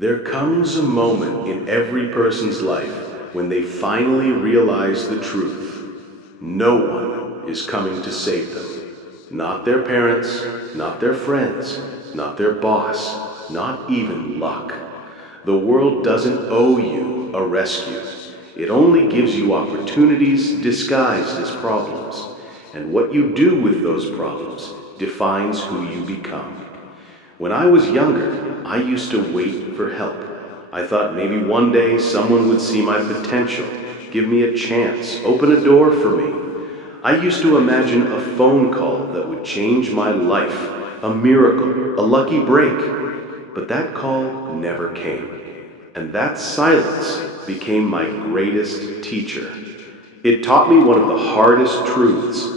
There comes a moment in every person's life when they finally realize the truth. No one is coming to save them. Not their parents, not their friends, not their boss, not even luck. The world doesn't owe you a rescue. It only gives you opportunities disguised as problems. And what you do with those problems defines who you become. When I was younger, I used to wait for help. I thought maybe one day someone would see my potential, give me a chance, open a door for me. I used to imagine a phone call that would change my life, a miracle, a lucky break. But that call never came. And that silence became my greatest teacher. It taught me one of the hardest truths.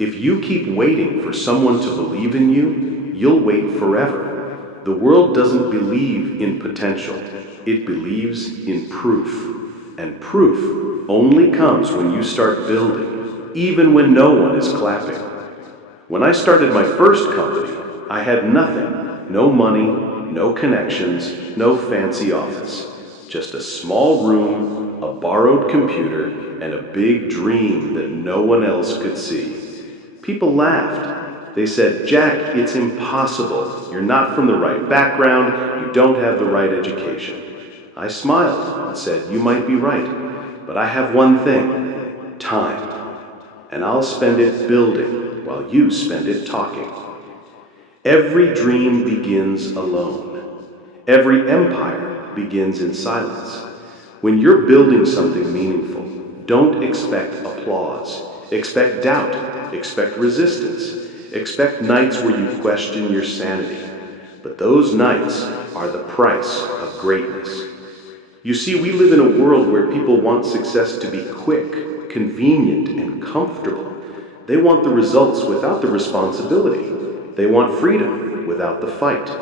If you keep waiting for someone to believe in you, you'll wait forever. The world doesn't believe in potential. It believes in proof. And proof only comes when you start building, even when no one is clapping. When I started my first company, I had nothing. No money, no connections, no fancy office. Just a small room, a borrowed computer, and a big dream that no one else could see. People laughed. They said, "Jack, it's impossible. You're not from the right background. You don't have the right education." I smiled and said, "You might be right, but I have one thing, time. And I'll spend it building while you spend it talking." Every dream begins alone. Every empire begins in silence. When you're building something meaningful, don't expect applause. Expect doubt. Expect resistance. Expect nights where you question your sanity. But those nights are the price of greatness. You see, we live in a world where people want success to be quick, convenient, and comfortable. They want the results without the responsibility. They want freedom without the fight.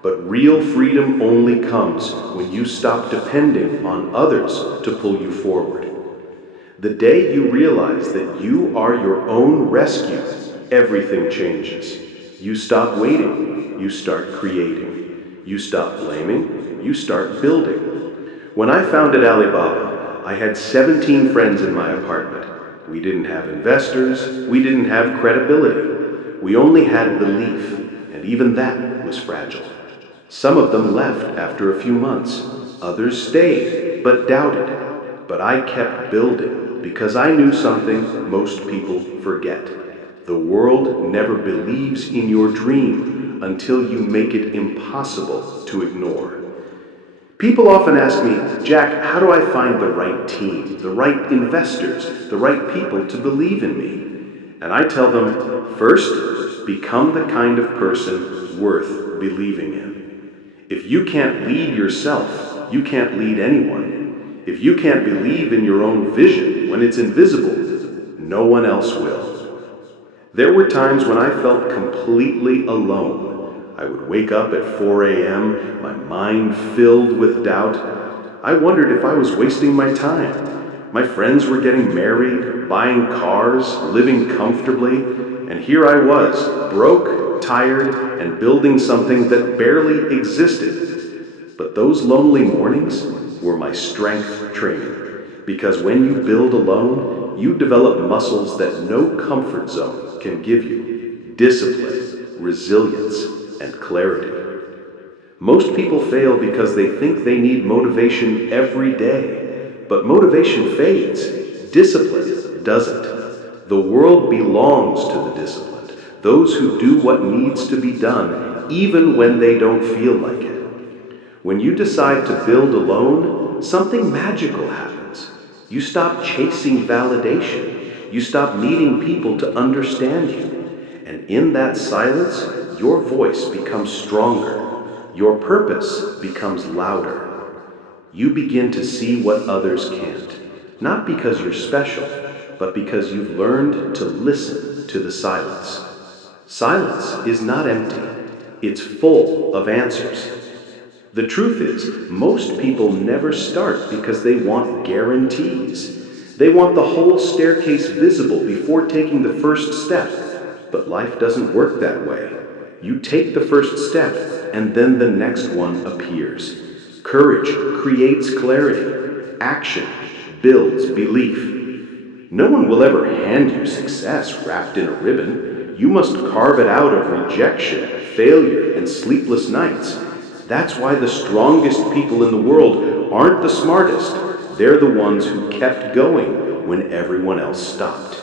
But real freedom only comes when you stop depending on others to pull you forward. The day you realize that you are your own rescue, everything changes. You stop waiting, you start creating. You stop blaming, you start building. When I founded Alibaba, I had 17 friends in my apartment. We didn't have investors, we didn't have credibility. We only had belief, and even that was fragile. Some of them left after a few months. Others stayed, but doubted. But I kept building because I knew something most people forget. The world never believes in your dream until you make it impossible to ignore. People often ask me, "Jack, how do I find the right team, the right investors, the right people to believe in me?" And I tell them, first, become the kind of person worth believing in. If you can't lead yourself, you can't lead anyone. If you can't believe in your own vision when it's invisible, no one else will. There were times when I felt completely alone. I would wake up at 4 a.m., my mind filled with doubt. I wondered if I was wasting my time. My friends were getting married, buying cars, living comfortably, and here I was, broke, tired, and building something that barely existed. But those lonely mornings were my strength training, because when you build alone, you develop muscles that no comfort zone can give you: discipline, resilience, and clarity. Most people fail because they think they need motivation every day. But motivation fades. Discipline doesn't. The world belongs to the disciplined, those who do what needs to be done, even when they don't feel like it. When you decide to build alone, something magical happens. You stop chasing validation. You stop needing people to understand you. And in that silence, your voice becomes stronger. Your purpose becomes louder. You begin to see what others can't. Not because you're special, but because you've learned to listen to the silence. Silence is not empty. It's full of answers. The truth is, most people never start because they want guarantees. They want the whole staircase visible before taking the first step. But life doesn't work that way. You take the first step, and then the next one appears. Courage creates clarity. Action builds belief. No one will ever hand you success wrapped in a ribbon. You must carve it out of rejection, failure, and sleepless nights. That's why the strongest people in the world aren't the smartest. They're the ones who kept going when everyone else stopped.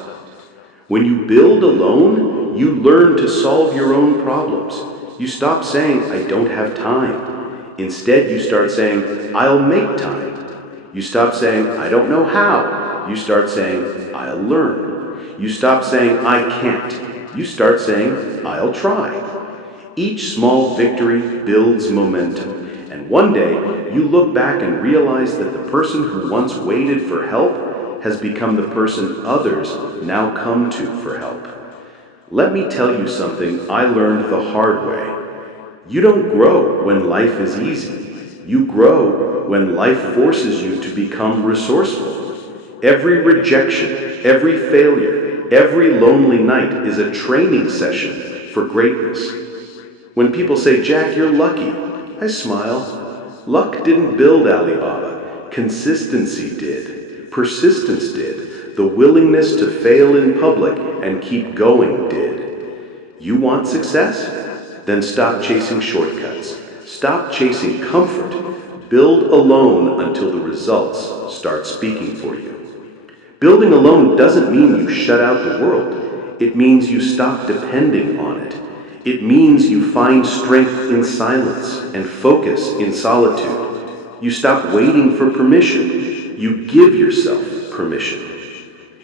When you build alone, you learn to solve your own problems. You stop saying, I don't have time. Instead, you start saying, I'll make time. You stop saying, I don't know how. You start saying, I'll learn. You stop saying, I can't. You start saying, I'll try. Each small victory builds momentum. And one day, you look back and realize that the person who once waited for help has become the person others now come to for help. Let me tell you something I learned the hard way. You don't grow when life is easy. You grow when life forces you to become resourceful. Every rejection, every failure, every lonely night is a training session for greatness. When people say, Jack, you're lucky, I smile. Luck didn't build Alibaba. Consistency did. Persistence did. The willingness to fail in public and keep going did. You want success? Then stop chasing shortcuts. Stop chasing comfort. Build alone until the results start speaking for you. Building alone doesn't mean you shut out the world. It means you stop depending on it. It means you find strength in silence and focus in solitude. You stop waiting for permission. You give yourself permission.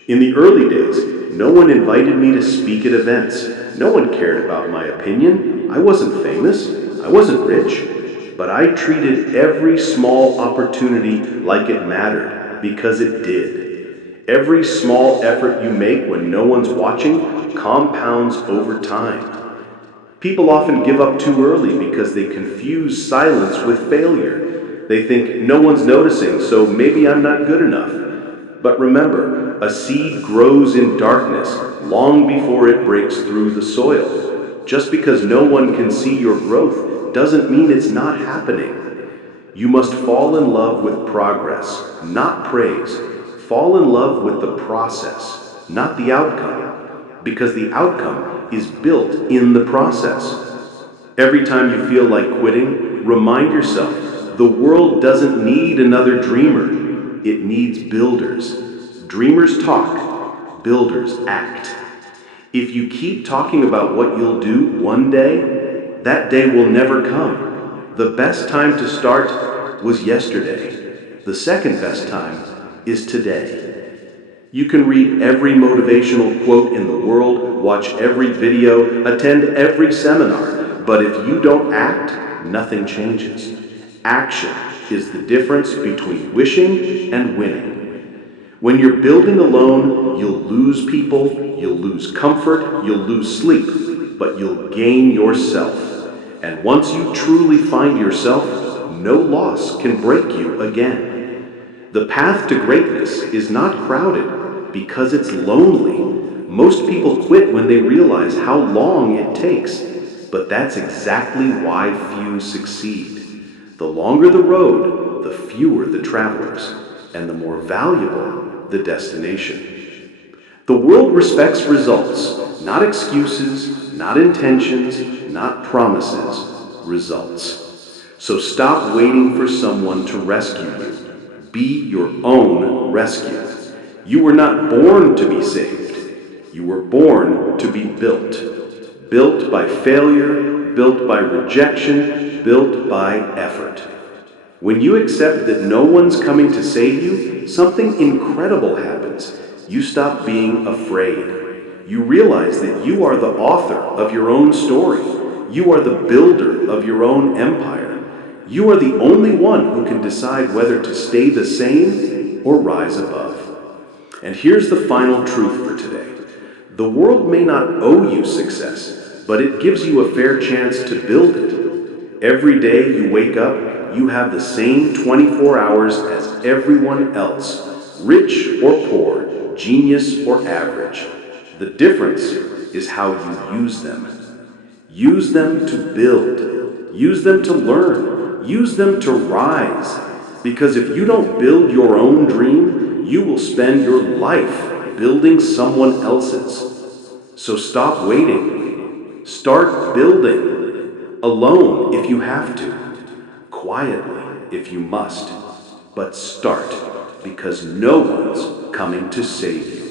In the early days, no one invited me to speak at events. No one cared about my opinion. I wasn't famous. I wasn't rich. But I treated every small opportunity like it mattered, because it did. Every small effort you make when no one's watching compounds over time. People often give up too early because they confuse silence with failure. They think no one's noticing, so maybe I'm not good enough. But remember, a seed grows in darkness long before it breaks through the soil. Just because no one can see your growth doesn't mean it's not happening. You must fall in love with progress, not praise. Fall in love with the process, not the outcome, because the outcome is built in the process. Every time you feel like quitting, remind yourself, the world doesn't need another dreamer. It needs builders. Dreamers talk, builders act. If you keep talking about what you'll do one day, that day will never come. The best time to start was yesterday. The second best time is today. You can read every motivational quote in the world, watch every video, attend every seminar, but if you don't act, nothing changes. Action is the difference between wishing and winning. When you're building alone, you'll lose people, you'll lose comfort, you'll lose sleep, but you'll gain yourself. And once you truly find yourself, no loss can break you again. The path to greatness is not crowded because it's lonely. Most people quit when they realize how long it takes, but that's exactly why few succeed. The longer the road, the fewer the travelers, and the more valuable the destination. The world respects results, not excuses, not intentions, not promises, results. So stop waiting for someone to rescue you. Be your own rescue. You were not born to be saved. You were born to be built. Built by failure, built by rejection, built by effort. When you accept that no one's coming to save you, something incredible happens. You stop being afraid. You realize that you are the author of your own story. You are the builder of your own empire. You are the only one who can decide whether to stay the same or rise above. And here's the final truth for today. The world may not owe you success, but it gives you a fair chance to build it. Every day you wake up, you have the same 24 hours as everyone else, rich or poor, genius or average. The difference is how you use them. Use them to build. Use them to learn. Use them to rise. Because if you don't build your own dream, you will spend your life building someone else's. So stop waiting. Start building. Alone if you have to. Quietly if you must. But start, because no one's coming to save you.